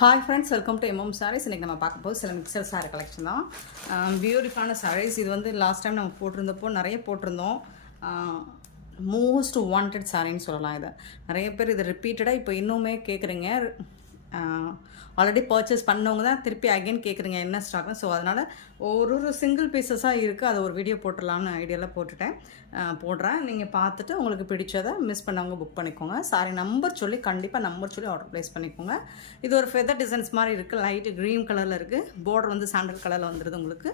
Hi friends, welcome to MM Sarees. இன்றைக்கி நம்ம பார்க்க போது சில மிக்சர் சாரீ கலெக்ஷன் தான். பியூட்டிஃபுல்லான சாரீஸ். இது வந்து லாஸ்ட் டைம் நம்ம போட்டிருந்தப்போ நிறைய போட்டிருந்தோம். மோஸ்ட் வாண்டட் சாரின்னு சொல்லலாம். இதை நிறைய பேர் இதை ரிப்பீட்டடாக இப்போ இன்னுமே கேட்குறீங்க. ஆல்ரெடி பர்ச்சேஸ் பண்ணவங்க தான் திருப்பி அகைன் கேட்குறீங்க என்ன ஸ்டாக்னு. ஸோ அதனால் ஒரு சிங்கிள் பீசஸாக இருக்குது. அதை ஒரு வீடியோ போட்டுடலாம்னு ஐடியாவில் போடுறேன். நீங்கள் பார்த்துட்டு உங்களுக்கு பிடிச்சதை மிஸ் பண்ணவங்க புக் பண்ணிக்கோங்க. சாரி நம்பர் சொல்லி கண்டிப்பாக நம்பர் சொல்லி ஆர்டர் ப்ளேஸ் பண்ணிக்கோங்க. இது ஒரு ஃபெதர் டிசைன்ஸ் மாதிரி இருக்குது. லைட்டு க்ரீன் கலரில் இருக்குது. பார்டர் வந்து சாண்டல் கலரில் வந்துடுது உங்களுக்கு.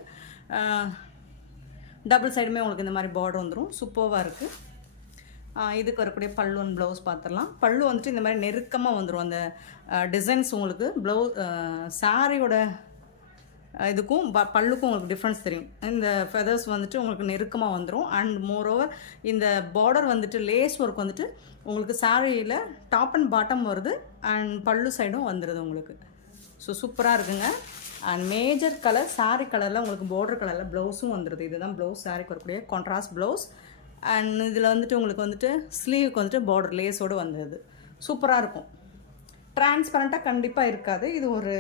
டபுள் சைடுமே உங்களுக்கு இந்த மாதிரி பார்டர் வந்துடும். சூப்பராக இருக்குது. இதுக்கு வரக்கூடிய பல்லு அண்ட் ப்ளவுஸ் பார்த்துடலாம். பல்லு வந்துட்டு இந்த மாதிரி நெருக்கமாக வந்துடும். அந்த டிசைன்ஸ் உங்களுக்கு சாரியோட இதுக்கும் பல்லுக்கும் உங்களுக்கு டிஃப்ரென்ஸ் தெரியும். இந்த ஃபெதர்ஸ் வந்துட்டு உங்களுக்கு நெருக்கமாக வந்துடும். அண்ட் மோரோவர் இந்த பார்டர் வந்துட்டு லேஸ் ஒர்க் வந்துட்டு உங்களுக்கு சாரியில் டாப் அண்ட் பாட்டம் வருது. அண்ட் பல்லு சைடும் வந்துடுது உங்களுக்கு. ஸோ சூப்பராக இருக்குங்க. அண்ட் மேஜர் கலர் சாரி கலரில் உங்களுக்கு பார்டர் கலரில் ப்ளவுஸும் வந்துடுது. இதுதான் ப்ளவுஸ், சாரிக்கு வரக்கூடிய கான்ட்ராஸ்ட் ப்ளவுஸ். அண்ட் இதில் வந்துட்டு உங்களுக்கு வந்துட்டு ஸ்லீவுக்கு வந்துட்டு பார்டர் லேஸோடு வந்தது. சூப்பராக இருக்கும். டிரான்ஸ்பரண்ட்டாக கண்டிப்பாக இருக்காது. இது ஒரு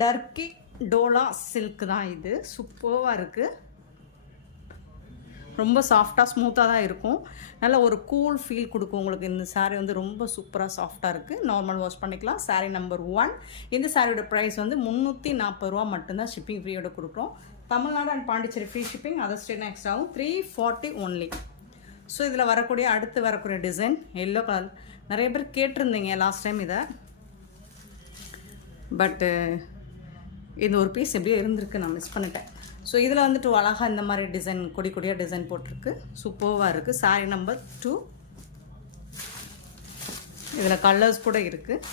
டர்க்கி டோலா சில்க் தான். இது சூப்பராக இருக்குது. ரொம்ப சாஃப்டாக ஸ்மூத்தாக தான் இருக்கும். நல்ல ஒரு கூல் ஃபீல் கொடுக்கும் உங்களுக்கு. இந்த சாரீ வந்து ரொம்ப சூப்பராக சாஃப்டாக இருக்குது. நார்மல் வாஷ் பண்ணிக்கலாம். சாரீ நம்பர் 1. இந்த சாரியோட ப்ரைஸ் வந்து 340 ரூபா மட்டும்தான். ஷிப்பிங் ஃப்ரீயோட கொடுக்குறோம். Tamil Nadu and Pondicherry free shipping. Other state எக்ஸ்ட்ராவும் 340 ஒன்லி. ஸோ இதில் அடுத்து வரக்கூடிய டிசைன் எல்லோ கலர். நிறைய பேர் கேட்டிருந்தீங்க லாஸ்ட் டைம் இதை. பட்டு இது ஒரு பீஸ் எப்படியோ இருந்திருக்கு, நான் மிஸ் பண்ணிட்டேன். ஸோ இதில் வந்துட்டு அழகாக இந்த மாதிரி டிசைன் கொடியாக டிசைன் போட்டிருக்கு. சூப்பராக இருக்குது. Sorry number 2. இதில் கலர்ஸ் கூட இருக்குது.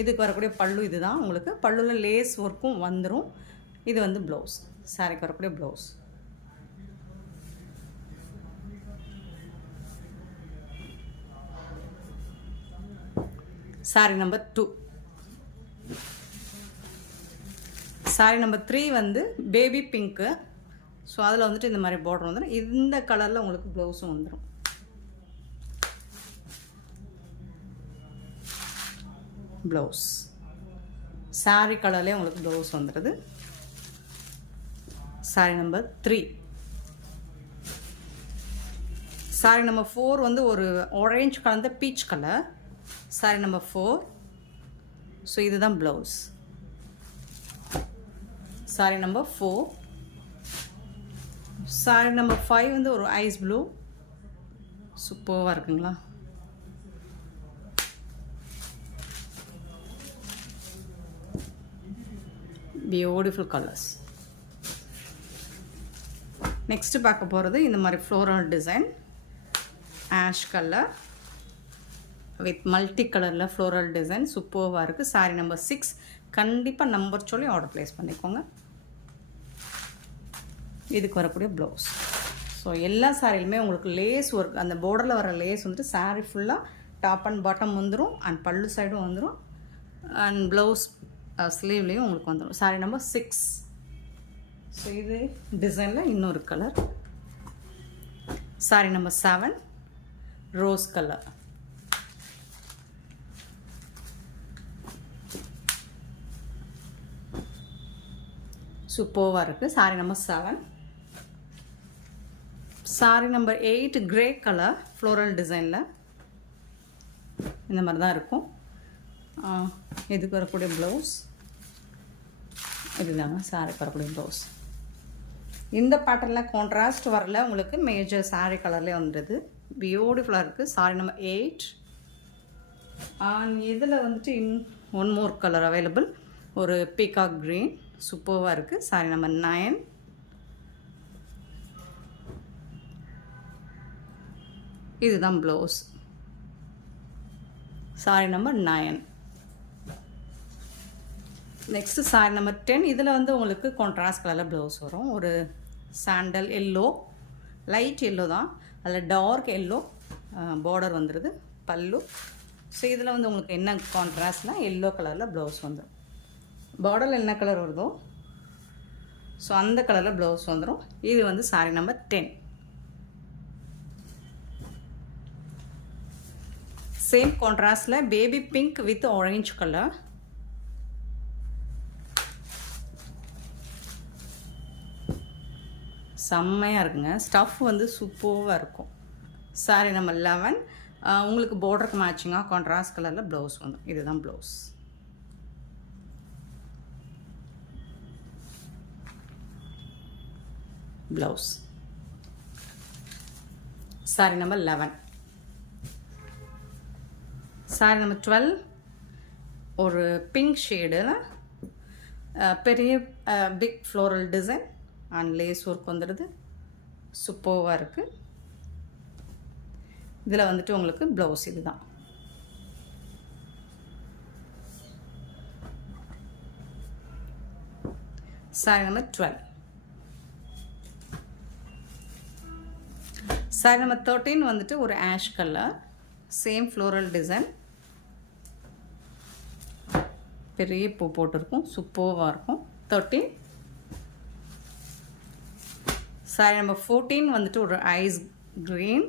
இதுக்கு வரக்கூடிய பல்லு இது தான் உங்களுக்கு. பல்லுவில் லேஸ் ஒர்க்கும் வந்துடும். இது வந்து ப்ளவுஸ், சாரிக்கு வரக்கூடிய blouse. Sari number 2. Sorry number 3 வந்து பேபி பிங்க்கு. ஸோ அதில் வந்துட்டு இந்த மாதிரி பார்டர் வந்துடும். இந்த கலரில் உங்களுக்கு ப்ளவுஸும் வந்துடும். ப்ளவுஸ் சாரி கலர்லேயே உங்களுக்கு ப்ளவுஸ் வந்துடுது. Sorry number 3. சாரி நம்பர் 4 வந்து ஒரு ஆரஞ்சு கலந்த peach colour. Sari number 4. So இதுதான் blouse. Sari number 4. Sari number 5 வந்து ஒரு ஐஸ் ப்ளூ. சூப்பராக இருக்குங்களா? Beautiful colours. நெக்ஸ்ட்டு பார்க்க போகிறது இந்த மாதிரி floral design. Ash colour with multi கலரில் ஃப்ளோரல் டிசைன் சூப்பராக இருக்குது. Sorry number 6. கண்டிப்பாக நம்பர் சொல்லி ஆர்டர் ப்ளேஸ் பண்ணிக்கோங்க. இதுக்கு வரக்கூடிய ப்ளவுஸ். ஸோ எல்லா சாரிலுமே உங்களுக்கு லேஸ் ஒர்க், அந்த பார்டரில் வர லேஸ் வந்துட்டு சாரி ஃபுல்லாக டாப் அண்ட் பாட்டம் வந்துடும். அண்ட் பல்லு சைடும் வந்துடும். அண்ட் ப்ளவுஸ் ஸ்லீவ்லேயும் உங்களுக்கு வந்துடும். Sorry number 6. ஸோ இது டிசைனில் இன்னொரு colour. Sari number 7 rose colour. சூப்பராக இருக்குது. Sorry number 7. Sorry number 8 grey colour floral டிசைனில் இந்த மாதிரி தான் இருக்கும். இதுக்கு வரக்கூடிய ப்ளவுஸ் இதுதாங்க. சாரிக்கு வரக்கூடிய ப்ளவுஸ் இந்த பேட்டர்னில் கான்ட்ராஸ்ட் வரல உங்களுக்கு. மேஜர் சாரி கலர்லேயே வந்துடுது. பியூட்டிஃபுல்லாக இருக்குது. Sorry number 8. இதில் வந்துட்டு ஒன் மோர் கலர் அவைலபிள். ஒரு பீகாக் க்ரீன். சூப்பராக இருக்குது. Sorry number 9. இதுதான் blouse. Sari number 9. Next sorry number 10. இதில் வந்து உங்களுக்கு கான்ட்ராஸ்ட் கலரில் ப்ளவுஸ் வரும். ஒரு சாண்டல் எல்லோ, லைட் எல்லோ தான். அதில் டார்க் எல்லோ பார்டர் வந்துடுது. பல்லு. ஸோ இதில் வந்து உங்களுக்கு என்ன கான்ட்ராஸ்ட்னால் எல்லோ கலரில் ப்ளவுஸ் வந்துடும். பார்டரில் என்ன கலர் வருதோ ஸோ அந்த கலரில் ப்ளவுஸ் வந்துடும். இது வந்து சாரி நம்பர் 10. சேம் கான்ட்ராஸ்டில் baby pink with orange colour. செம்மையாக இருக்குங்க. ஸ்டஃப் வந்து சூப்பராக இருக்கும். சாரி நம்பர் 11. உங்களுக்கு பார்டருக்கு மேட்சிங்காக கான்ட்ராஸ்ட் கலரில் ப்ளவுஸ் வந்துடும். இதுதான் blouse. Blouse. Sari number 11. Sari number 12 ஒரு பிங்க் ஷேடில் பெரிய big floral design and lace work வந்துடுது. சூப்பராக இருக்குது. இதில் வந்துட்டு உங்களுக்கு ப்ளவுஸ் இதுதான். Sorry number 12. சாரி நம்பர் 13 வந்துட்டு ஒரு ash colour, same floral design, பெரிய பூ போட்டிருக்கும். சூப்பராக இருக்கும். 13. சாரி நம்பர் 14 வந்துட்டு ஒரு ஐஸ் க்ரீன்,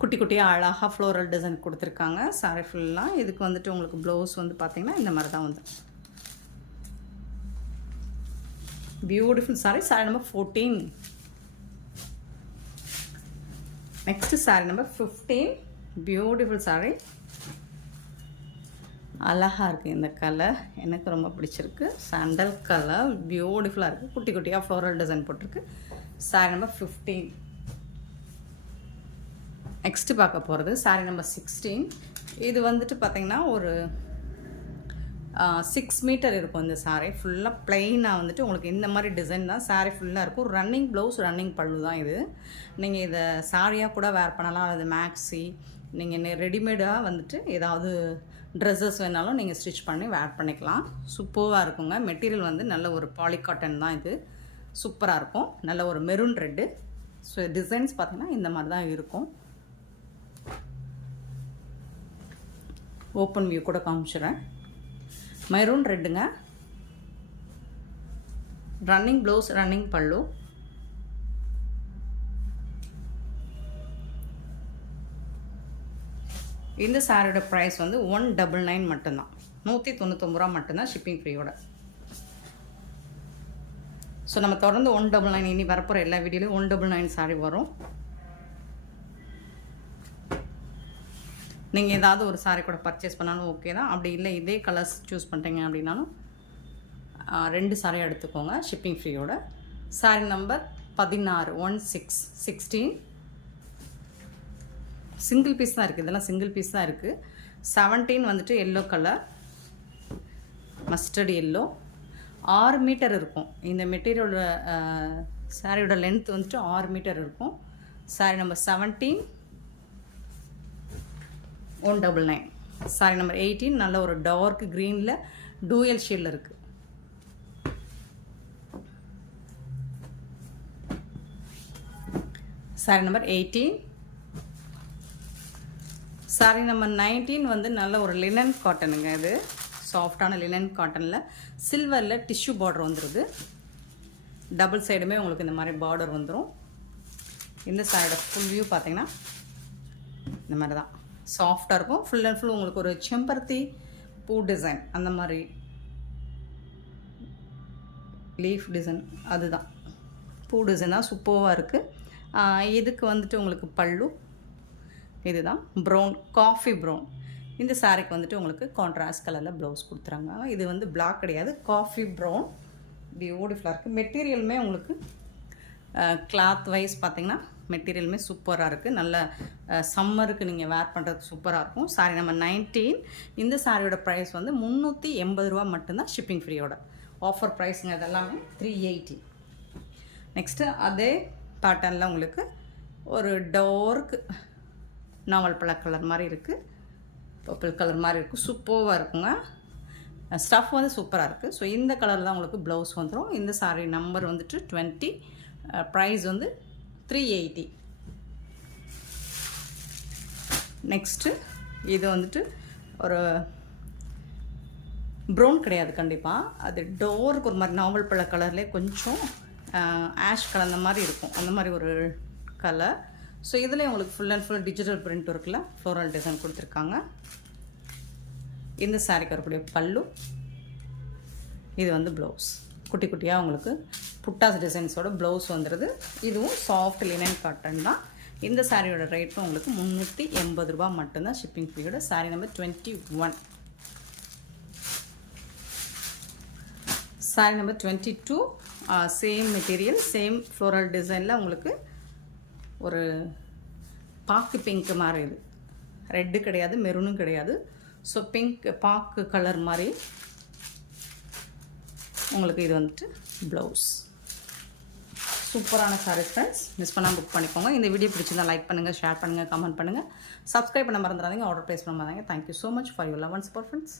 குட்டி குட்டியாக அழகாக ஃப்ளோரல் டிசைன் கொடுத்துருக்காங்க சாரி ஃபுல்லாக. இதுக்கு வந்துட்டு உங்களுக்கு ப்ளவுஸ் வந்து பார்த்திங்கன்னா இந்த மாதிரி தான் வந்து beautiful sorry. Sorry number 14. Next sorry number 15. Beautiful sorry. அழகாக இருக்குது இந்த கலர், எனக்கு ரொம்ப பிடிச்சிருக்கு. சாண்டல் கலர் பியூட்டிஃபுல்லாக இருக்குது. குட்டி குட்டியாக ஃப்ளோரல் டிசைன் போட்டிருக்கு. Sorry number 15. நெக்ஸ்ட்டு பார்க்க போகிறது சாரி நம்பர் 16. இது வந்துட்டு பார்த்திங்கன்னா ஒரு 6 மீட்டர் இருக்கும். இந்த சாரீ ஃபுல்லாக ப்ளைனாக வந்துட்டு உங்களுக்கு இந்த மாதிரி டிசைன் தான் சாரீ ஃபுல்லாக இருக்கும். ரன்னிங் ப்ளவுஸ், ரன்னிங் பல்லு தான் இது. நீங்கள் இதை சாரியாக கூட வேர் பண்ணலாம், அல்லது மேக்ஸி, நீங்கள் ரெடிமேடாக வந்துட்டு ஏதாவது ட்ரெஸ்ஸஸ் வேணாலும் நீங்கள் ஸ்டிச் பண்ணி வேர் பண்ணிக்கலாம். சூப்பராக இருக்குங்க. மெட்டீரியல் வந்து நல்ல ஒரு பாலிகாட்டன் தான் இது. சூப்பராக இருக்கும். நல்ல ஒரு மெரூன் ரெட்டு. ஸோ டிசைன்ஸ் பார்த்திங்கன்னா இந்த மாதிரி தான் இருக்கும். ஓப்பன் வியூ கூட காமிச்சிடுறேன். மெரூன் ரெட்டுங்க. ரன்னிங் ப்ளவுஸ், ரன்னிங் பல்லு. இந்த சாரியோட ப்ரைஸ் வந்து 199 மட்டும்தான். 199 ரூபா மட்டும்தான் ஷிப்பிங் ஃப்ரீயோட. ஸோ நம்ம தொடர்ந்து 199 இனி வரப்போகிற எல்லா வீடியோலையும் 199 சாரி வரும். நீங்கள் ஏதாவது ஒரு சாரி கூட பர்ச்சேஸ் பண்ணாலும் ஓகே தான். அப்படி இல்லை இதே கலர்ஸ் சூஸ் பண்ணுறீங்க அப்படின்னாலும் 2 சாரி எடுத்துக்கோங்க ஷிப்பிங் ஃப்ரீயோட. சாரி நம்பர் 16. 16. சிங்கிள் பீஸ் தான் இருக்குது. இதெல்லாம் சிங்கிள் பீஸ் தான் இருக்குது. 17 வந்துட்டு yellow colour, mustard yellow. 6 metre இருக்கும். இந்த மெட்டீரியலோட சாரியோட லென்த் வந்துட்டு 6 மீட்டர் இருக்கும். சாரி நம்பர் 17 199. சாரி நம்பர் 18 நல்ல ஒரு டார்க் க்ரீனில் டூயல் ஷேடில் இருக்குது. Sorry number 18. சாரி நம்பர் 19 வந்து நல்ல ஒரு லினன் காட்டனுங்க. இது சாஃப்டான லினன் காட்டனில் சில்வரில் டிஷ்யூ பார்டர் வந்துடுது. டபுள் சைடுமே உங்களுக்கு இந்த மாதிரி பார்டர் வந்துடும். இந்த சாரியோட ஃபுல் வியூ பார்த்திங்கன்னா இந்த மாதிரி தான் சாஃப்டாக இருக்கும். ஃபுல் அண்ட் ஃபுல் உங்களுக்கு ஒரு செம்பருத்தி பூ டிசைன், அந்த மாதிரி லீஃப் டிசைன், அதுதான் பூ டிசைனாக சூப்பராக இருக்குது. இதுக்கு வந்துட்டு உங்களுக்கு பல்லு இதுதான் ப்ரௌன், காஃபி ப்ரௌன். இந்த சாரிக்கு வந்துட்டு உங்களுக்கு கான்ட்ராஸ்ட் கலரில் ப்ளவுஸ் கொடுத்துறாங்க. இது வந்து பிளாக் கிடையாது, காஃபி ப்ரௌன். பியூட்டிஃபுல்லாக இருக்குது. மெட்டீரியலுமே உங்களுக்கு கிளாத் வைஸ் பார்த்திங்கன்னா மெட்டீரியலுமே சூப்பராக இருக்குது. நல்ல சம்மருக்கு நீங்கள் வேர் பண்ணுறதுக்கு சூப்பராக இருக்கும். சாரி நம்பர் 19. இந்த சாரியோட ப்ரைஸ் வந்து 380 ரூபா மட்டும்தான் ஷிப்பிங் ஃப்ரீயோட. ஆஃபர் ப்ரைஸுங்க இதெல்லாமே 380. நெக்ஸ்ட்டு அதே பேட்டர்னில் உங்களுக்கு ஒரு டார்க் நாவல் பழ கலர் மாதிரி இருக்குது, பர்பிள் கலர் மாதிரி இருக்குது. சூப்பராக இருக்குங்க. ஸ்டஃப் வந்து சூப்பராக இருக்குது. ஸோ இந்த கலர் தான் உங்களுக்கு ப்ளவுஸ் வந்துடும். இந்த சாரி நம்பர் வந்துட்டு 20. ப்ரைஸ் வந்து 380. நெக்ஸ்ட்டு இது வந்துட்டு ஒரு ப்ரௌன் கிடையாது கண்டிப்பாக. அது டோருக்கு ஒரு மாதிரி நாவல் பழ கலர்லேயே கொஞ்சம் ஆஷ் கலந்த மாதிரி இருக்கும், அந்த மாதிரி ஒரு கலர். ஸோ இதில் உங்களுக்கு full and full digital print ஒர்க்கில் ஃப்ளோரல் டிசைன் கொடுத்துருக்காங்க. இந்த சாரிக்கு வரக்கூடிய பல்லு, இது வந்து ப்ளவுஸ். குட்டி குட்டியாக உங்களுக்கு புட்டாஸ் டிசைன்ஸோட ப்ளவுஸ் வந்துடுது. இதுவும் சாஃப்ட் லினன் காட்டன் தான். இந்த சாரியோட ரேட்டும் உங்களுக்கு 380 ரூபா மட்டும்தான் ஷிப்பிங் ஃபீயோட. Sari number 21. Sari number 22. Same material, same floral டிசைனில் உங்களுக்கு ஒரு பாக்கு பிங்க் மாதிரி, இது ரெட்டு கிடையாது, மெரூனும் கிடையாது. ஸோ பிங்க் பாக்கு கலர் மாதிரி உங்களுக்கு இது வந்துட்டு ப்ளவுஸ். சூப்பரான சாரீஸ் ஃப்ரெண்ட்ஸ், மிஸ் பண்ணால் புக் பண்ணிக்கோங்க. இந்த வீடியோ பிடிச்சிருந்தா லைக் பண்ணுங்கள், ஷேர் பண்ணுங்கள், கமெண்ட் பண்ணுங்கள், சப்ஸ்கிரைப் பண்ண மறந்துடாதீங்க, ஆர்டர் ப்ளேஸ் பண்ண மறந்துடாதீங்க. Thank you so much for your love and support friends.